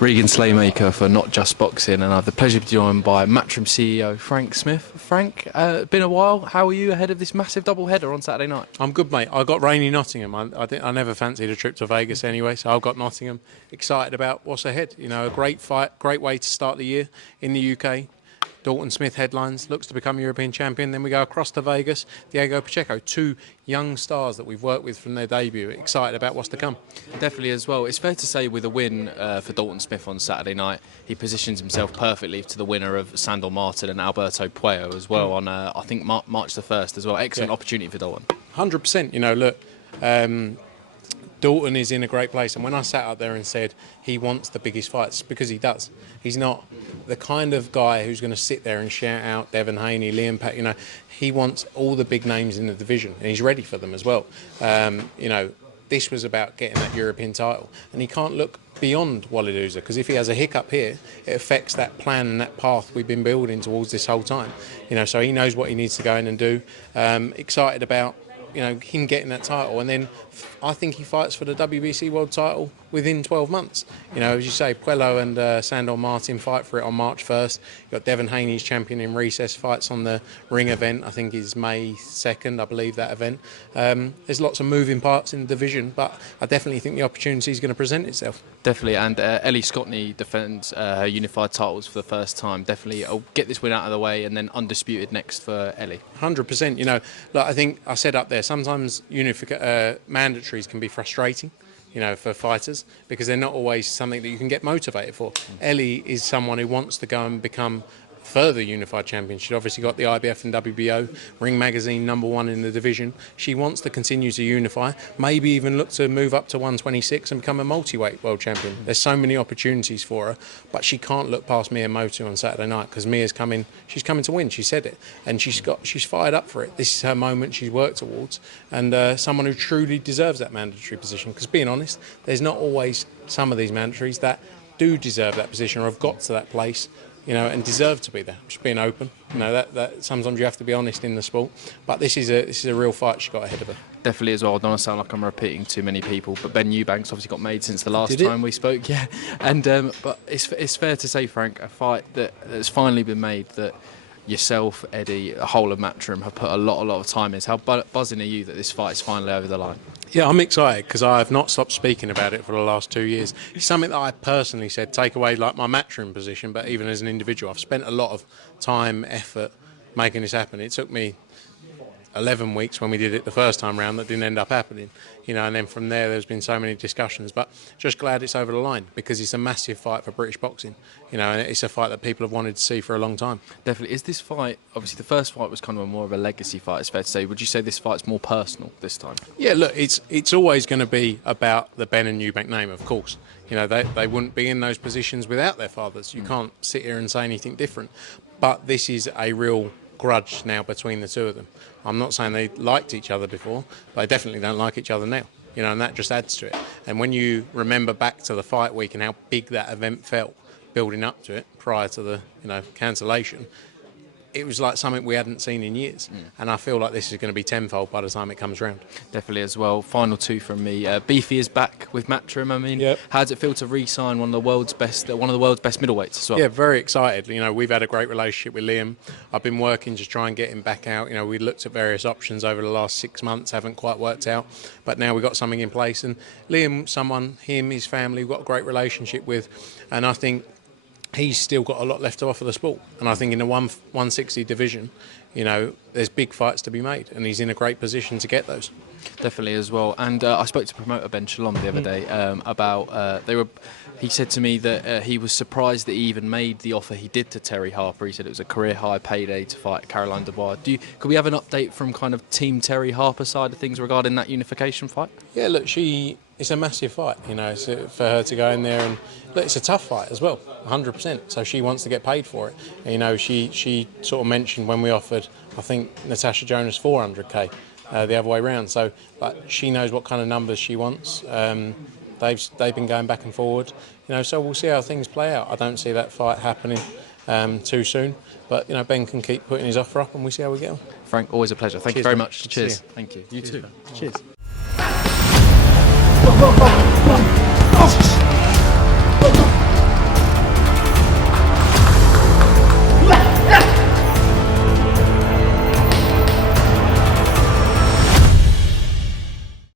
Regan Slaymaker for Not Just Boxing, and I have the pleasure to be joined by Matchroom CEO Frank Smith. Frank, been a while. How are you ahead of this massive double-header on Saturday night? I'm good, mate. I got rainy Nottingham. I never fancied a trip to Vegas anyway, so I've got Nottingham. Excited about what's ahead. You know, a great fight, great way to start the year in the UK. Dalton Smith headlines, looks to become European champion. Then we go across to Vegas. Diego Pacheco, two young stars that we've worked with from their debut. Excited about what's to come. Definitely as well. It's fair to say with a win for Dalton Smith on Saturday night, he positions himself perfectly to the winner of Sandor Martin and Alberto Puello as well on, I think, March the 1st as well. Excellent opportunity for Dalton. 100%. You know, look, Dalton is in a great place, and when I sat up there and said he wants the biggest fights, because he does. He's not the kind of guy who's going to sit there and shout out Devin Haney, Liam Pat. You know, he wants all the big names in the division, and he's ready for them as well. You know, this was about getting that European title, and he can't look beyond Walid Ouizza, because if he has a hiccup here, it affects that plan and that path we've been building towards this whole time. You know, so he knows what he needs to go in and do. Excited about, you know, him getting that title, and then I think he fights for the WBC world title within 12 months. You know, as you say, Puello and Sandor Martin fight for it on March 1st. You've got Devin Haney's champion in recess, fights on the Ring event. I think is May 2nd, I believe, that event. There's lots of moving parts in the division, but I definitely think the opportunity is going to present itself. Definitely, and Ellie Scotney defends her unified titles for the first time. Definitely, I'll get this win out of the way, and then undisputed next for Ellie. 100%. You know, like I think I said up there, sometimes mandatories can be frustrating, you know, for fighters, because they're not always something that you can get motivated for. Ellie is someone who wants to go and become further unified champion. She's obviously got the IBF and WBO, Ring Magazine #1 in the division. She wants to continue to unify, maybe even look to move up to 126 and become a multi-weight world champion. There's so many opportunities for her, but she can't look past Mia Motu on Saturday night, because Mia's coming. She's coming to win. She said it, and she's fired up for it. This is her moment. She's worked towards, and someone who truly deserves that mandatory position. Because being honest, there's not always some of these mandatories that do deserve that position or have got to that place, you know, and deserve to be there. Just being open, you know, that sometimes you have to be honest in the sport. But this is a real fight she got ahead of her. Definitely as well. I don't want to sound like I'm repeating too many people, but Ben Eubanks obviously got made since the last time we spoke. Yeah, and but it's fair to say, Frank, a fight that's finally been made that yourself, Eddie, the whole of Matchroom have put a lot of time in. How buzzing are you that this fight is finally over the line? Yeah, I'm excited, because I have not stopped speaking about it for the last 2 years. It's something that I personally said, take away like my Matchroom position, but even as an individual, I've spent a lot of time, effort making this happen. It took me 11 weeks when we did it the first time round that didn't end up happening, you know, and then from there's been so many discussions, but just glad it's over the line, because it's a massive fight for British boxing, you know, and it's a fight that people have wanted to see for a long time. Definitely. Is this fight, obviously the first fight was kind of more of a legacy fight, it's fair to say. Would you say this fight's more personal this time? Yeah, look, it's always going to be about the Ben and Eubank name, of course. You know, they wouldn't be in those positions without their fathers. You can't sit here and say anything different, but this is a real grudge now between the two of them. I'm not saying they liked each other before, but they definitely don't like each other now, you know, and that just adds to it. And when you remember back to the fight week and how big that event felt building up to it prior to the, you know, cancellation, it was like something we hadn't seen in years. And I feel like this is going to be tenfold by the time it comes round. Definitely as well. Final two from me. Beefy is back with Matchroom. I mean, how does it feel to re-sign one of the world's best middleweights as well? Yeah, very excited. You know, we've had a great relationship with Liam. I've been working to try and get him back out. You know, we looked at various options over the last 6 months, haven't quite worked out, but now we've got something in place. And Liam, his family, we've got a great relationship with, and I think he's still got a lot left to offer the sport. And I think in the 160 division, you know, there's big fights to be made, and he's in a great position to get those. Definitely as well. And I spoke to promoter Ben Shalom the other day about he said to me that he was surprised that he even made the offer he did to Terry Harper. He said it was a career high payday to fight Caroline Dubois. Could we have an update from kind of Team Terry Harper side of things regarding that unification fight? Yeah, look, it's a massive fight, you know, for her to go in there, and look, it's a tough fight as well, 100%. So she wants to get paid for it. And, you know, she sort of mentioned when we offered, I think, Natasha Jonas 400k the other way round. So, but she knows what kind of numbers she wants. They've been going back and forward, you know. So we'll see how things play out. I don't see that fight happening too soon, but you know, Ben can keep putting his offer up, and we see how we get on. Frank, always a pleasure. Thank you very much. Cheers. Thank you. You too. Cheers. Cheers. Oh.